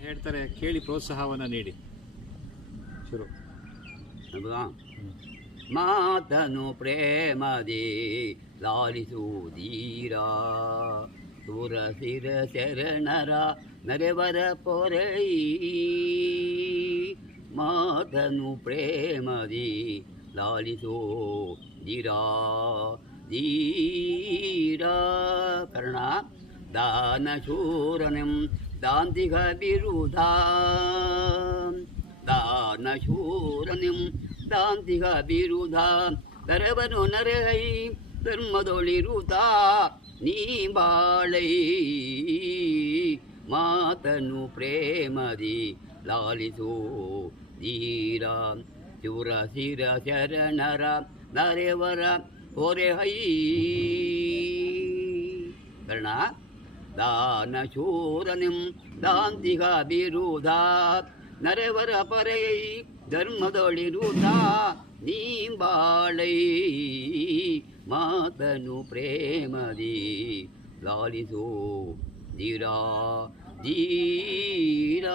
ಹೇಳ್ತಾರೆ, ಕೇಳಿ ಪ್ರೋತ್ಸಾಹವನ್ನು ನೀಡಿ. ಶುರು. ಮಾತನು ಪ್ರೇಮದಿ ಲಾಲಿಸುವುದೀರ, ಸುರಸಿರ ಶರಣರ ನರೆವರ ಪೊರೈ. ಮಾತನು ಪ್ರೇಮದಿ ಲಾಲಿಸುವುದೀರ ಧೀರ ಕರ್ಣ ದಾನಶೂರನಂ ದಾಂತಿಗ ವಿರುಧ. ದಾನಶೂರನಿಂ ದಾಂತಿಗ ವಿರುಧ ಕರವನು ನರಹೈ ಧರ್ಮದೊಳಿರುತ ನೀ ಬಾಳೈ. ಮಾತನು ಪ್ರೇಮದಿ ಲಾಲಿಸೋ ಧೀರ, ಚೂರ ಶಿರ ಶರಣರ ನರೆವರ ಹೊರೆಹೈ. ಕರ್ಣ ದಾನಶೂರನಿಂ ದಾಂತಿಗ ವಿರುಧ ನರೆವರ ಪರೆಯೈ ಧರ್ಮದೊಳಿರುತ ನೀ ಬಾಳೈ. ಮಾತನು ಪ್ರೇಮದಿ ಲಾಲಿಸೋ ಧೀರ ಧೀರ.